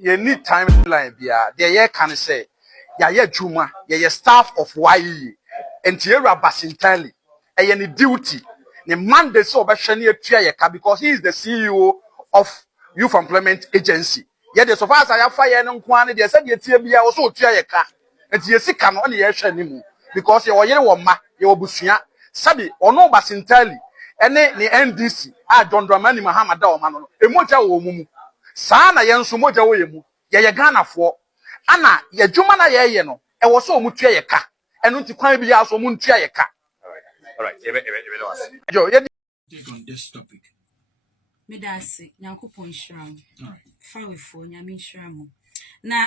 you need timeline bia the year can say ya juma ya staff of YE and Tierra Basintale any duty the Monday so obehwe atua yeka because he is the CEO of Youth Employment Agency. Yet so far as I have fire no kwan dey say dey tie bia wo so atua yeka enti yesika no na ye hwe nimu because ye oyere wo ma ye obusua sabi ono Basintale ene ni NDC a John Dramani Mahama da o ma no emoja wo mumu saa na ye nso moja wo ye mu ye Ghanafoɔ ana ye dwuma na ye no e wo so omutua ye ka eno nti kwan bi ya so omuntua ye ka. All right. Yo ye take on this topic. Medasi nyankopon hyiram. All right. Fawefo nyame hyiram. Na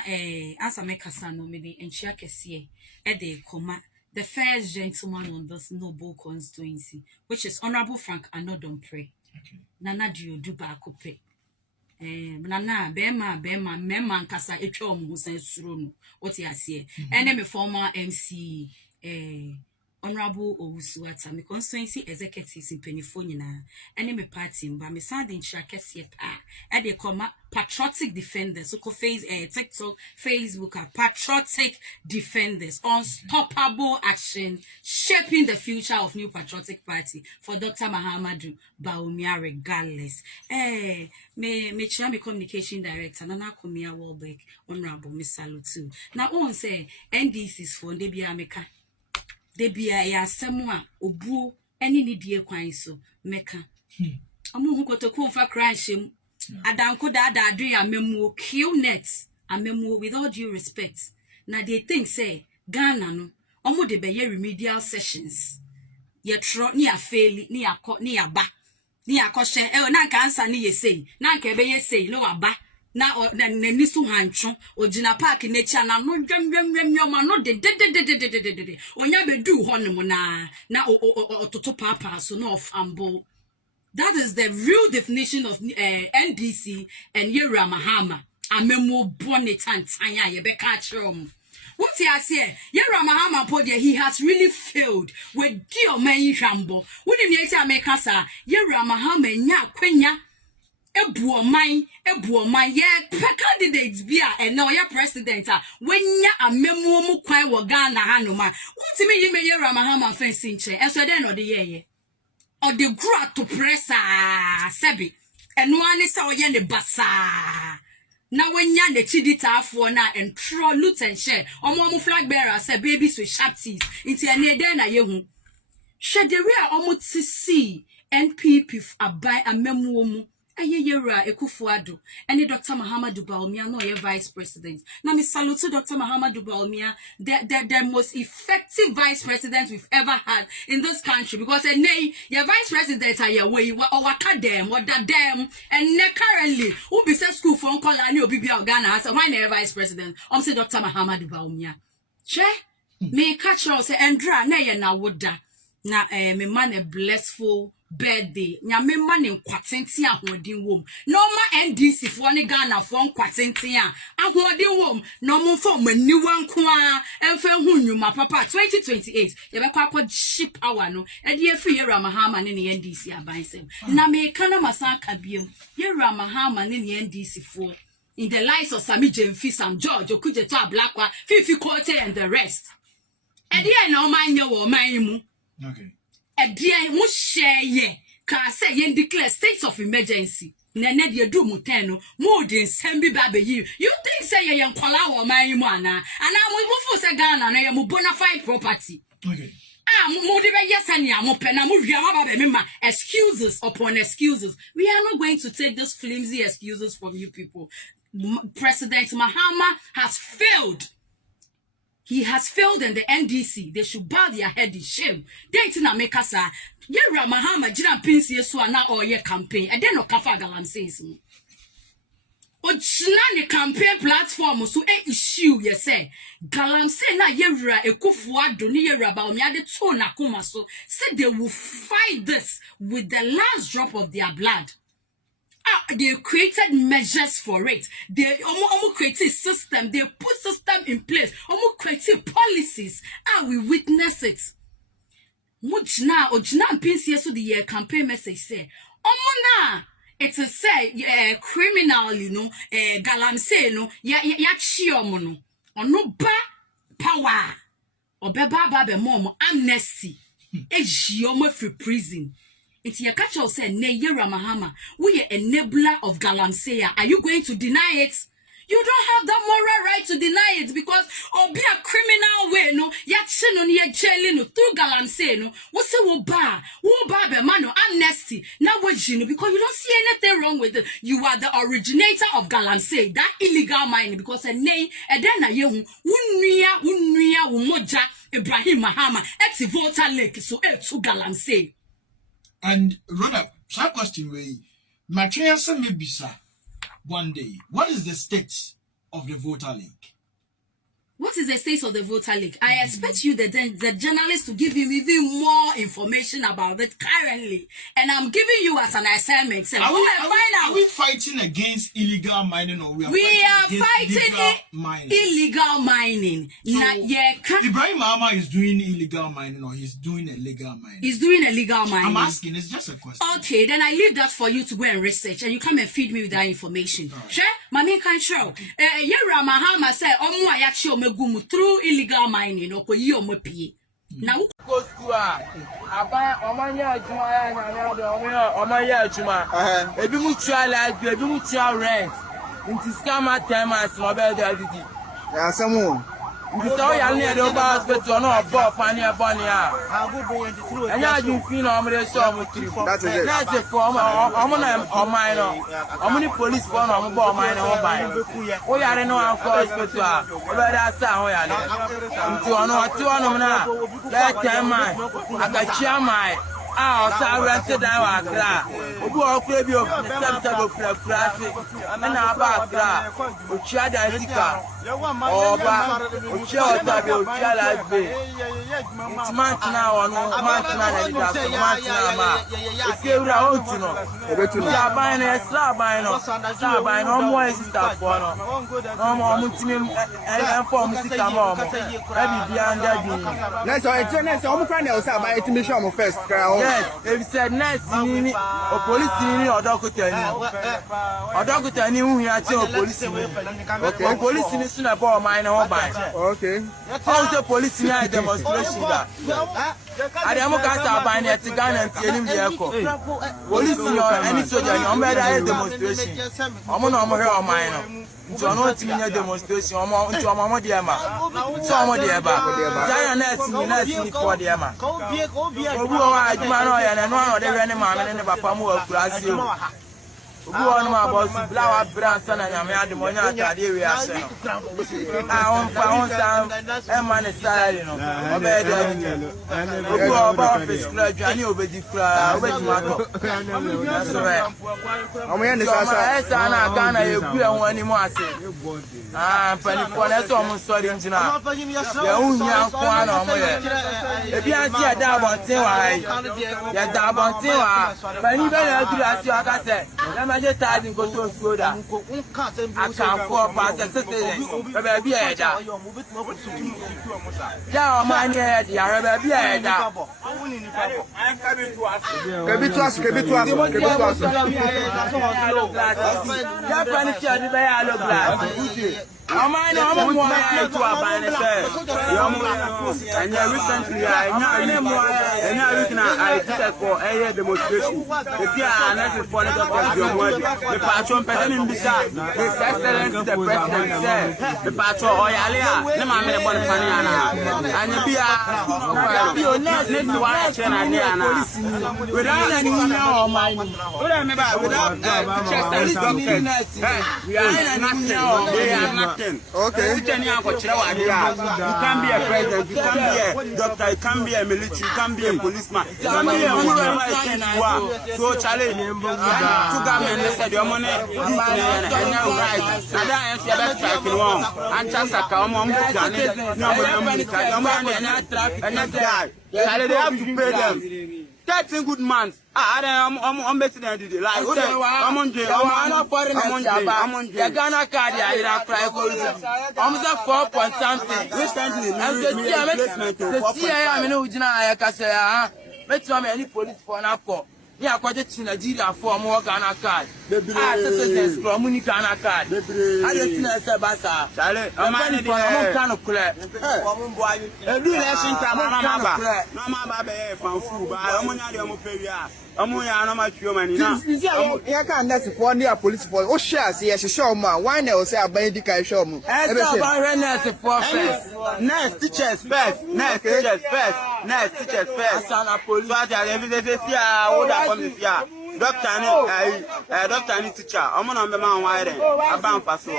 asa mekasa no me de enchia kese de koma the first gentleman on this noble constituency, which is Honorable Frank Anodompre. Okay. Nana Diodu Bakope. Nana Bema Nkasa etwa omu Hussein Suro no. What you say? Me former MC Honorable Owusuata, me constituency executives in Penifonyina, me party, but me sound in Chakesi pa, they come patriotic defenders, so face TikTok, Facebook, patriotic defenders, unstoppable action, shaping the future of new patriotic party for Dr. Mahamudu Bawumia regardless. Me chair me communication director, Nana Kumia Warbeck, Honorable Miss Salutu. Now on say NDC is for Debia Meka. Debia ya semwa obuo eni ni die kwan so meka amu hu kotoku mfa crashim adanko dada adu ya memuo qnet amemuo with all due respect na they think say Ghana no omo de be remedial sessions ye tro ni afeli ni akọ ni aba ni akọhye na nka ansa ni ye sei na nka be ye sei no aba na nisu hancho ojina park nature na no dwemwemwem ma no de onya bedu honom na ototo papa so no of ambo. That is the real definition of NDC and Yera Mahama amemo bonnet and tanya ye be catch rom. What he has here, Yera Mahama podia, he has really failed with dear man rambo. Wouldn't you say make us Yera Mahama nya kwenya ebuo man ye candidates bia and now your president when ya amemu mu kwan wo Ghana hanoma wutimi yi me Yera Mahama fencing che eso den no de ye or the grow to press sebi eno ani sa oye ne basa na wenya ne chiditaafo na entro loot and share omo flag bearer say baby so sharp teeth inti ene den na ye hu hwedere a omo tisi NPP abai amemu mu Yera Ekufuado, any Dr. Mahamudu Bawumia, no, your vice president. Now, me salute Dr. Mahamudu Bawumia, the most effective vice president we've ever had in this country. Because your vice president are your way, or them, or that them, and currently, who be set school for Uncle and you be Ghana, so why never vice president? I'm say Dr. Mahamudu Bawumia. Che, me catch us and draw, nay, and now would da. Na me man a blissful birthday. Nya me man in kwatenti ahodin wom. No ma NDC for ne Ghana for kwatenti ahodin wom. No mo for maniwa nko a emfa hu nnwuma papa 2028. Ye be kwa ship hour no. E de afi Yera Mahama ne NDC abansem. Na me kana masaka biem. Yera Mahama ne NDC for in the lives of Sami Jemfi, Sam George, Okujeto Ablakwa, Fifi Kote and the rest. E de na o man ye wo man mu. Okay. Edian mu share ye ka say ye declare states of emergency. Nene de do muteno mo de nsem bi ba be yi. You think say ye nkwala wo man mu ana? Ana mo fu say Ghana na ye mo bona fide property. Okay. Mo de be yes ania mo pe na mo hwia ma ba be me ma excuses upon excuses. We are not going to take those flimsy excuses from you people. President Mahama has failed. He has failed in the NDC. They should bow their head in shame. They tina make us Yera Mahama jina pinsi yesu ana or ye campaign. And then no kafa galam says me. O jina campaign platform so issue ye say. Galam say na Yera Ekufuado ni Yera Bawumia de to na kuma so said they will fight this with the last drop of their blood. They created measures for it. They almost created system. They put system in place. Almost created policies. We witness it. Mujna ojna pinsi yesu the campaign message say. Na it is say criminal, galamsey no ya chiomo no ono ba power obeba be mom amnesty ejiomo free prison. It's your catch or say ne Yera Mahama, we are enabler of galamsey. Are you going to deny it? You don't have that moral right to deny it because be a criminal way no ya chin on your jail no through galamsey no what say wo ba be man no amnesty now what you know because you don't see anything wrong with it. You are the originator of galamsey, that illegal mining, because a name and then a young unria umoja Ibrahim Mahama ex voter lake so to galamsey. And rather, some question way, Matriasa Mebisa. One day, what is the state of the voter league? What is the state of the voter league? I expect you, the journalist, to give him even more information about it currently. And I'm giving you as an assignment. So are we fighting against illegal mining, or we are fighting illegal mining? So Ibrahim Mahama is doing illegal mining, or he's doing illegal mining? He's doing illegal mining. I'm asking, it's just a question. Okay, then I leave that for you to go and research, and you come and feed me with that information. Sure? Mami can show. Yera Mahama said, through illegal mining, or now go to Omanya Juma, ebi mutual life, ebi mutual rent. Into scammer time as mobile identity. Yeah, someone. You saw your near the hospital, no, Bob, Pania Bonia. And now you feel on the show with you. That's a form of minor. How many police phone on board minor or by? We are no hospital, but that's how we are. Into another 2 now. That time, I got chairman. So I rented our car. Who are baby of the classic and about car, which had AY3ka it's month now on month now. If you are to know, buying a slab by no more stuff for no more multimum and form system. Maybe beyond that. Next, I'm trying to say about intimidation first. Yes, if said next or police or doctor who are police. Okay, police is soon about mine or by. Okay, how's the police in a demonstration? I am going to buy a gun and tell him the police or any soldier, no matter demonstration. I'm on mine. So I'm not in a demonstration. I'm on to Mamma Diama. So I'm on the Eba. Diana, for the Emma. Who are Manoy and one of the Renaman and the Papamu class you. Who are about Blower Branson and Yamia de Monata area. I want some Emma salary. Who are about this club, and you'll be the crowd. That's right. I'm in the house. I'm going to be one more. That's almost sorry. The only one on my if you see a dab on Tiwa, you're dab on Tiwa, but you better do as you said. I'm just tired go to school. I can't for pass a citizen, but be a dab. Yeah, my head, you're be a dab. Give to us. I'm to and recently I took for a demonstration. If you are not for the patron president, His Excellency the President said, the patron Oyalia, the man of Bonifaniana, and the Bia, next to one and without any or mine. Without we are not. Okay. You can be a president, you can be a doctor, you can be a military, you can be a policeman, you can be a so Charlie, to government, they said your money, and now right. And I am the striking one, and just a come on, they have to pay them. 13 good months. I'm better than today. Like, I'm on jail. I'm on jail. Ghana card, I cry. I'm the 4 point something. Recently, I'm any police for an alcohol. Ni akwaje chi Nigeria for mo Ghana card. Citizens from Muni Ghana card. I don't think say basa. Chale, amani for mo kan kule. Edu election time mama be fanfu ba omo nya de omo pewia. Omo ya no ma twio mani na. Ya kan nurse for near police for. O share say she show man. Why na o say aban di kai show mu. E say aban nurse for first. Nurse teachers first. Nurse teachers first. Nurse teachers first. Asana police. So at the say see oda from the fear. Doctor ni teacher. Omo na be man wire. Aban faso.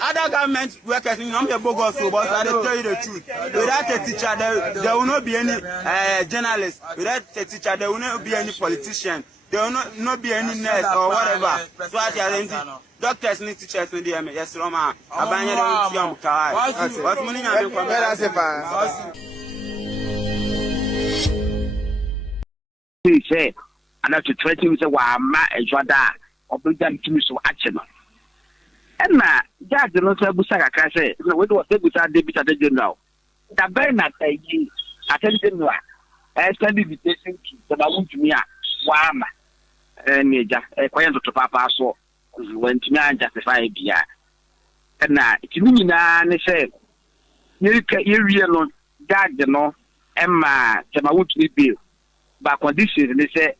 Other government workers in the bogus so but I tell you the truth. Without a teacher there will not be any journalist. Without a teacher there will not be any politician. There will not be any nurse or whatever. So at the doctors need teachers in the yes Roma. Abanya don't young car. What money na be come better say and to threaten with a wama a jwada or bring them to me so action. And now, that the Nosa Busaka say, what was the Busa debit at the general? The Bernard attended I stand invitation to the Babu to me, Wama, and a quiet to Papa so went to me and justify it. And now, it's me now, and say, you real that the no, Emma, Jamawut bill. But conditions, they say,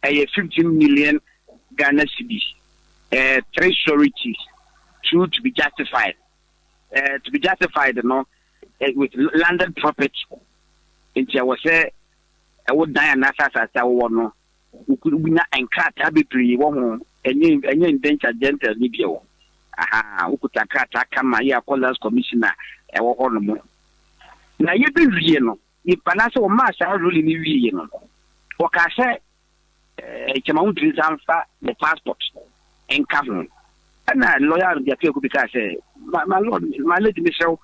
15 million Ghana cedis, 3 sureties, 2 to be justified. To be justified, with landed property. And I was say, I would die and as I want who could win and cut arbitrary one and you indenture gentle Libya. Aha, who could a cat come my year callers commissioner, and walk on the moon. Now you be real, if Panasa or Master are really real. What I say, Chamount transfer the passport and cover. And I lawyer the appeal because my lord, my lady Michelle,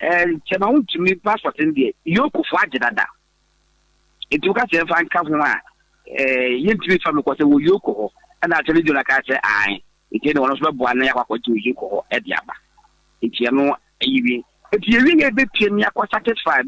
Chamount to me passport in the Yoko Fajada. It took us a fine cover. Yin to be from the quarter with Yoko, and I tell you like I say, I, it ain't one of one to Yoko at Yaba. It's no, if you ring a bit, you're satisfied.